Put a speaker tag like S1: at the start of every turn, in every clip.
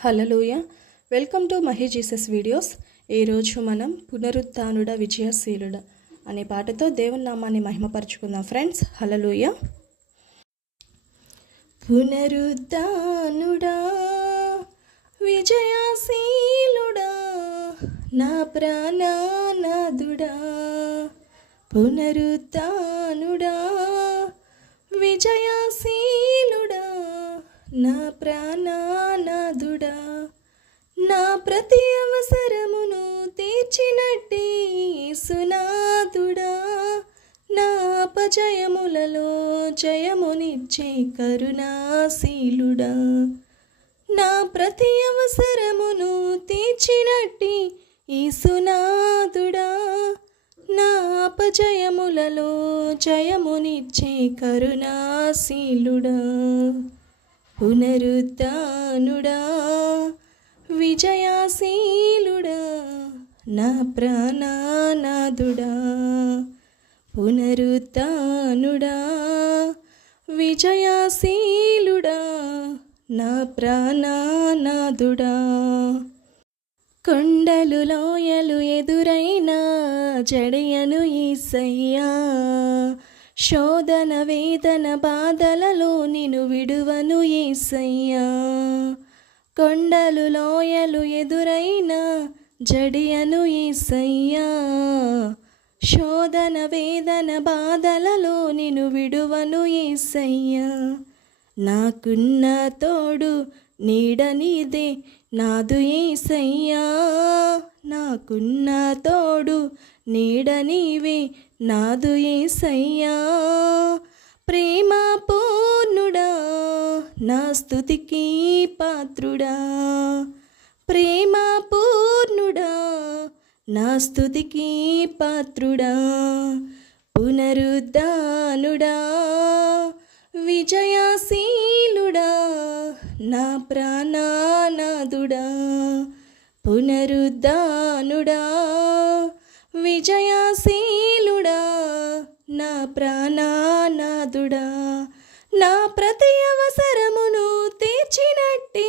S1: హలలోయ welcome to Mahi Jesus videos. ఈరోజు మనం పునరుత్నుడ విజయశీలుడ అనే పాటతో దేవుని నామాన్ని మహిమపరుచుకుందాం ఫ్రెండ్స్. హలలోయ పునరుద్ధానుడా విజయశీలుడా నా ప్రాణనాథుడా పునరుద్ధానుడా విజయశీలుడా నా ప్రాణానాథుడా నా ప్రతి అవసరమును తీర్చినట్టి సునాథుడా నా అపజయములలో జయమునిచ్చే కరుణాశీలుడా. నా ప్రతి అవసరమును తీర్చినట్టి ఈసునాథుడా నా అపజయములలో జయమునిచ్చే కరుణాశీలుడా. పునరుత్నుడా విజయాశీలుడా నా ప్రాణానాథుడా. పునరుత్నుడా విజయాశీలుడా నా ప్రాణానాథుడా. కొండలు లోయలు ఎదురైన జడయను ఈసయ్యా. శోధన వేదన బాధలలో నిను విడువను ఏసయ్యా. కొండలు లోయలు ఎదురైన జడియను ఏసయ్యా. శోధన వేదన బాధలలో నిను విడువను ఏసయ్యా. నాకున్న తోడు నీడనిదే నాదు ఏసయ్యా నాకున్న తోడు నీడనివే నాదు ఏసయ్యా. ప్రేమ పూర్ణుడా నా స్థుతికి పాత్రుడా. ప్రేమ పూర్ణుడా నా స్థుతికి పాత్రుడా. పునరుద్ధానుడా విజయశీలుడా నా ప్రాణనాథుడా పునరుద్ధానుడా విజయాశీలుడా నా ప్రాణనాథుడా నా ప్రతి అవసరమును తీర్చినట్టి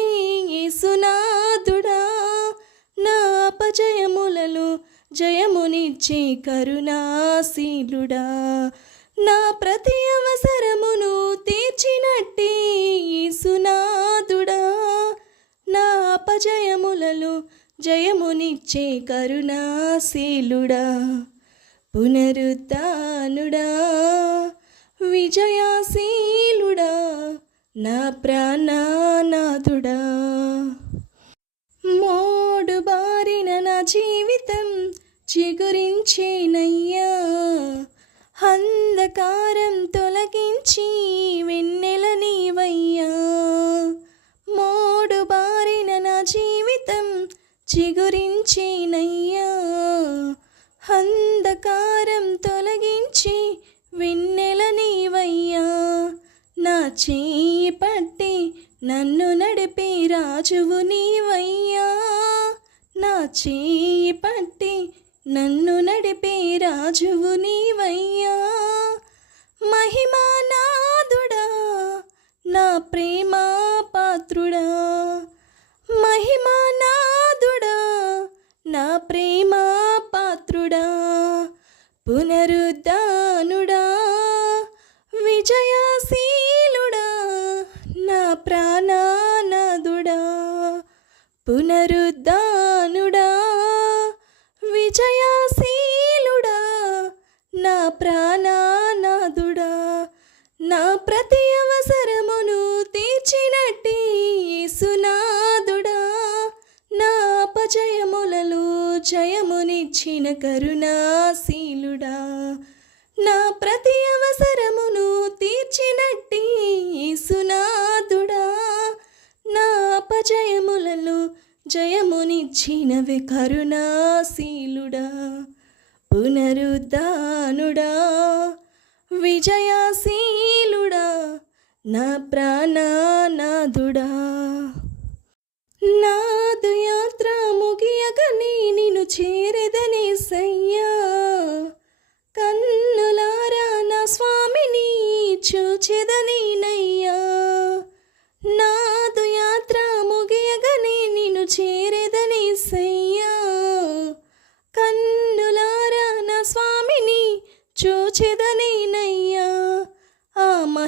S1: సునాథుడా నా అపజయములను జయమునిచ్చి కరుణాశీలుడా. నా ప్రతి అవసరమును తీర్చినట్టి సునాథుడా నా అపజయములలో జయమునిచ్చే కరుణాశీలుడా. పునరుత్నుడా విజయాశీలుడా. నా ప్రాణానాథుడా. మోడు బారిన నా జీవితం చిగురించేనయ్యా. అంధకారం తొలగించి వెన్నెల నీవయ్యా. మోడు బారిన నా జీవితం చిగురించేనయ్యా అంధకారం తొలగించి వెన్నెల నీవయ్యా. నా చేయి పట్టి నన్ను నడిపే రాజువు నీవయ్యా. నా చేయి పట్టి నన్ను నడిపే రాజువు నీవయ్యా. మహిమానాథుడా నా ప్రేమ పాత్రుడా మహిమానాథుడా నా ప్రేమ పాత్రుడా పునరుద్ధానుడా విజయశీలుడా నా ప్రాణానదుడా పునరుద్ధానుడా విజయశీలుడా నా ప్రాణ ప్రతి అవసరమును తీర్చినట్టి సునాదుడా నా అపజయములలో జయమునిచ్చిన కరుణాశీలుడా. నా ప్రతి అవసరమును తీర్చినట్టి సునాదుడా నా అపజయములలో జయమునిచ్చినవి కరుణాశీలుడా. పునరుద్ధానుడా. విజయాశీలుడా నా ప్రాణానాథుడా. నాదు యాత్ర ముగియగని నిన్ను చేరెదనే సయ్యా. కన్నులారా నా స్వామిని చూచెదనేనయ్యా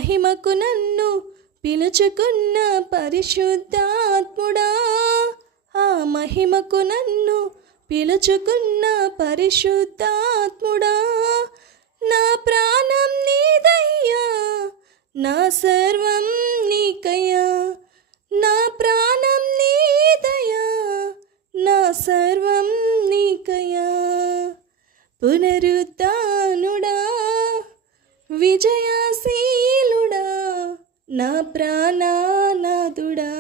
S1: మహిమకు నన్ను పిలుచుకున్న పరిశుద్ధాత్ముడా. ఆ మహిమకు నన్ను పిలుచుకున్న పరిశుద్ధాత్ముడా. నా ప్రాణం నీదయ్యా నా సర్వం నీకయ్యా. నా ప్రాణం నీదయ్యా నా సర్వం నీకయ్యా. పునరుద్ధ నా ప్రాణానాథుడా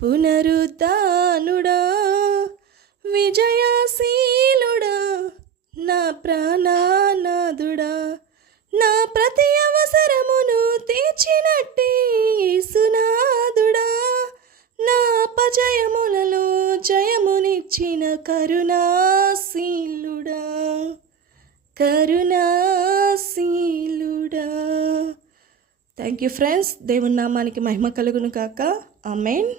S1: పునరుద్ధానుడా విజయశీలుడా నా ప్రాణానాథుడా నా ప్రతి అవసరమును తీర్చినట్టి సునాదుడా నా అపజయములలో జయమునిచ్చిన కరుణాశీలుడా కరుణాశీలుడా. థ్యాంక్ యూ ఫ్రెండ్స్ దేవుని నామానికి మహిమ కలుగును కాక. ఆ మెయిన్